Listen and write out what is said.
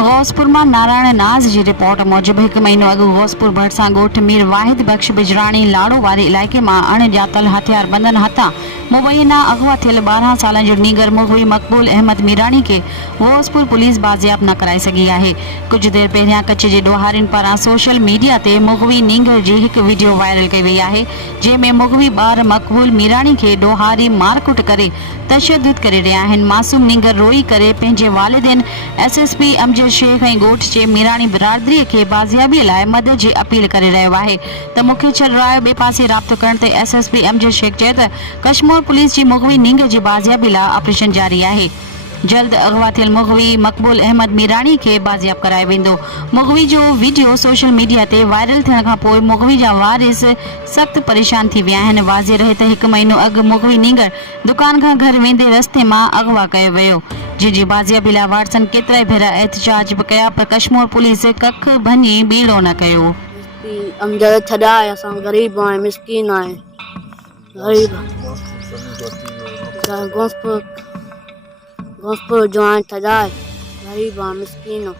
गौसपुर में नारायण नाज़ जी रिपोर्ट मूजिब 1 महीनो अॻु गौसपुर भरसा ॻोठ मीर वाहिद बख्श बिजराणी लाड़ो वारे इलाइक़े में अणॼातल हथियार बंदन हथां मुबैना अगवा थियल 12 साल जो नीगर मुग़वी मक़बूल अहमद मीराणी के गौसपुर पुलिस बाज़ियाब न कराए सघी आहे। कुछ देर पहिरियां कच्छ जे ॾोहारियुनि पारां सोशल मीडिया ते मुग़वी नीगर जी हिकु वीडियो वायरल कई वई आहे, जंहिंमें मुग़वी ॿार मक़बूल मीराणी के ॾोहारी मारकुट करे तशद्दुद करे रहिया आहिनि। मासूम नीगर रोई करे पंहिंजे वालिदैन SSP अमजद शेख ऐं ॻोठ जे मीराणी बिरादरी के बाज़ियाबी लाइ मदद जी अपील करे रहियो आहे त मूंखे छॾ रायो। ॿिए पासे राब्तो करण ते SSP अमजद शेख चए त कश्मीर पुलिस जी मुग़वी नीगर जी बाज़ियाबी लाइ ऑपरेशन जारी आहे। जल्द अगवा थियल मुग़वी मक़बूल अहमद मीराणी के बाज़ियाब करायो वेंदो। मुग़वी जो वीडियो सोशल मीडिया ते वायरल थियण खां पोइ मुग़वी जा वारिस सख्त परेशान थी विया आहिनि। वाज़े रहे त 1 महीनो अॻु मुग़वी नीगर दुकान खां घर वेंदे रस्ते मां अगवा कयो वियो, जंहिंजी बाज़ियाबी लाइ वारसनि केतिरा भेरा एहतजाज बि कया, पर कश्मीर पुलिस कख भञी बीड़ो न कयो। अमजद छॾा आहे, असां गरीब आहियूं, मिसकीन आहियूं, गरीब गौसपुर जो आहियूं, छॾा आहे, गरीब आहियूं, मिसकीन आहियूं।